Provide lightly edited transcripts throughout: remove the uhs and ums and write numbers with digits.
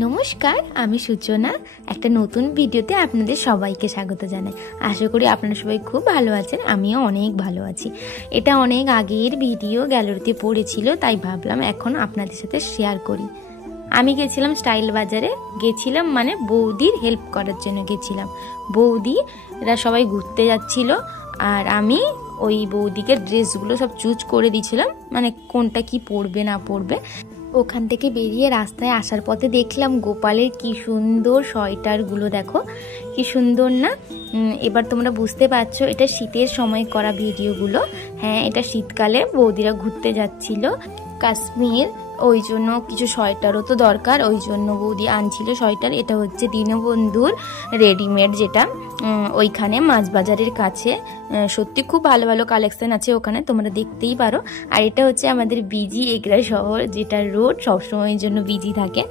নমস্কার, আমি সূচনা। একটা নতুন ভিডিওতে আপনাদের সবাইকে স্বাগত জানাই। আশা করি আপনারা সবাই খুব ভালো আছেন, আমিও অনেক ভালো আছি। এটা অনেক আগের ভিডিও, গ্যালারিতে পড়েছিল, তাই ভাবলাম এখন আপনাদের সাথে শেয়ার করি। আমি গেছিলাম স্টাইল বাজারে, গেছিলাম মানে বৌদির হেল্প করার জন্য গেছিলাম। বৌদিরা সবাই ঘুরতে যাচ্ছিল আর আমি ওই বৌদিকে ড্রেসগুলো সব চুজ করে দিয়েছিলাম, মানে কোনটা কি পরবে না পরবে। ওখান থেকে বেরিয়ে রাস্তায় আসার পথে দেখলাম গোপালের কি সুন্দর সোয়েটারগুলো, দেখো কি সুন্দর না। এবার তোমরা বুঝতে পারছো এটা শীতের সময় করা ভিডিওগুলো। হ্যাঁ, এটা শীতকালে বৌদিরা ঘুরতে যাচ্ছিল কাশ্মীর, ওই জন্য কিছু সোয়েটারও তো দরকার, ওই জন্য বৌদি আনছিল সোয়েটার। এটা হচ্ছে দীনবন্ধুর রেডিমেড, যেটা ওইখানে মাছ বাজারের কাছে। সত্যি খুব ভালো ভালো কালেকশন আছে ওখানে, তোমরা দেখতেই পারো। আর এটা হচ্ছে আমাদের বিজি এগরা শহর, যেটা রোড সবসময়ের জন্য বিজি থাকে,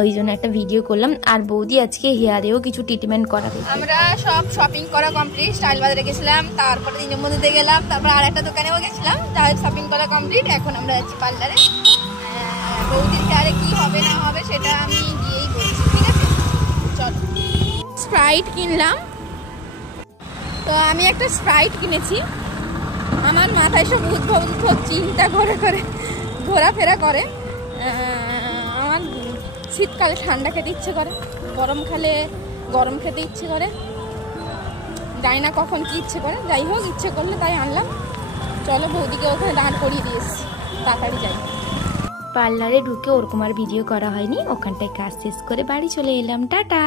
ওই জন্য একটা ভিডিও করলাম। আর বৌদি আজকে হেয়ারেও কিছু ট্রিটমেন্ট করাবে। আমরা সব শপিং করা কমপ্লিট, স্টাইল বাজারে গেছিলাম, তারপরে দীনবন্ধুতে গেলাম, তারপর আর একটা দোকানেও গেছিলাম, তাই শপিং করা কমপ্লিট। এখন আমরা যাচ্ছি পার্লারে। বৌদির হেয়ারে কি হবে না হবে সেটা আমি দিয়েই বলছি, ঠিক আছে? চল। স্প্রাইট কিনলাম, তো আমি একটা স্প্রাইট কিনেছি। আমার মাথায় সব উদ্ভব চিন্তা করে করে ঘোরাফেরা করে। আমার শীতকালে ঠান্ডা খেতে ইচ্ছে করে, গরম খেলে গরম খেতে ইচ্ছে করে, জানি না কখন কি ইচ্ছে করে। যাই হোক, ইচ্ছে করলে তাই আনলাম। চলো, বৌদিকে ওখানে দাঁড় করিয়ে দিয়েছি, তাড়াতাড়ি যাই। পার্লারে ঢুকে ওরকম আর ভিডিও করা হয়নি, ওখানটায় কাজ শেষ করে বাড়ি চলে এলাম। টাটা।